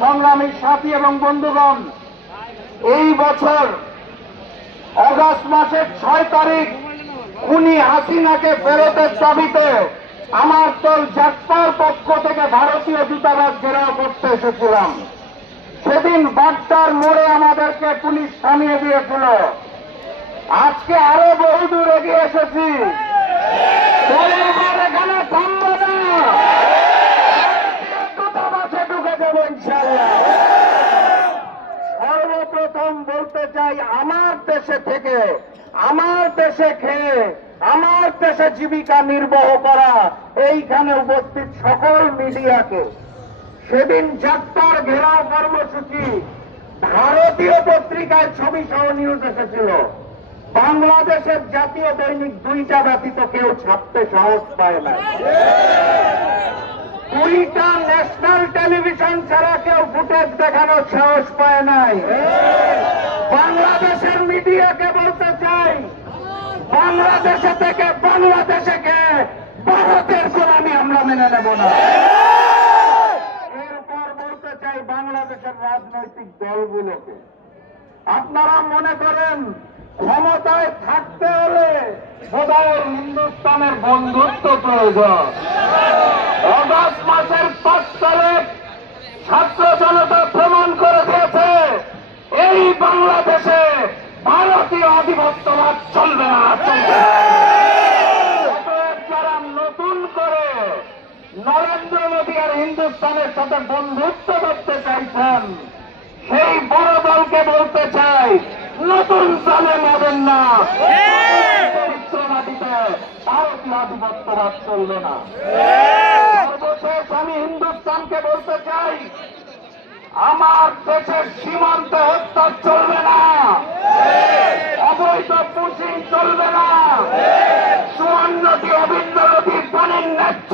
সংগ্রামী সাথী এবং বন্ধুগণ, এই বছর অগাস্ট মাসের 6 তারিখ খুনি হাসিনাকে ফেরতের দাবিতে আমার দল জাসপার পক্ষ থেকে ভারতীয় দূতাবাস ঘেরাও করতে এসেছিলাম। সেদিন বাড্ডার মোড়ে আমাদেরকে পুলিশ থামিয়ে দিয়েছিল। আজকে আরো বহুদূর এগিয়ে এসেছি। এখানে থামবো না, দূতাবাসে ঢুকে যাবো ইনশাআল্লাহ। সর্বপ্রথম বলতে চাই, আমার দেশে থেকে, আমার দেশে খেয়ে, আমার দেশে জীবিকা নির্বাহ করা এইখানে উপস্থিত সকল মিডিয়াকে, সেদিন যাত্রার ঘেরাও কর্মসূচি ভারতীয় পত্রিকায় ছবি সহ নিউজ এসেছিল। বাংলাদেশের জাতীয় দৈনিক 2টা ব্যতীত কেউ ছাপতে সাহস পায় না। 2টা ন্যাশনাল টেলিভিশন ছাড়া কেউ ফুটেজ দেখানোর সাহস পায় নাই। বাংলাদেশের মিডিয়াকে বলতে চাই, বাংলাদেশে থেকে বাংলাদেশে ভারতের গোলামি আমরা মেনে নেব না। এরপর বলতে চাই বাংলাদেশের রাজনৈতিক দলগুলোকে, আপনারা মনে করেন ক্ষমতায় থাকতে হলে বোধহয় হিন্দুস্তানের বন্ধুত্ব প্রয়োজন। অগাস্ট মাসের 5 তারিখ ছাত্র জনতা প্রমাণ করে দিয়েছে এই বাংলাদেশে ভারতীয় আধিপত্যবাদ চলবে না, চলবে না। যারা নতুন করে নরেন্দ্র মোদী আর হিন্দুস্তানের সাথে বন্ধুত্ব করতে চাইছেন, সেই বড় দলকে বলতে চাই, নতুন চালে নেবেন না। চরিত্রবাদীতে ভারতীয় আধিপত্যবাদ চলবে না। সর্বশেষ আমি হিন্দুস্তানকে বলতে চাই, আমার দেশের সীমান্তে হত্যা চলবে না, অবৈধ পুঁজি চলবে না, 54টি অভিন্ন নদীর পানির ন্যায্য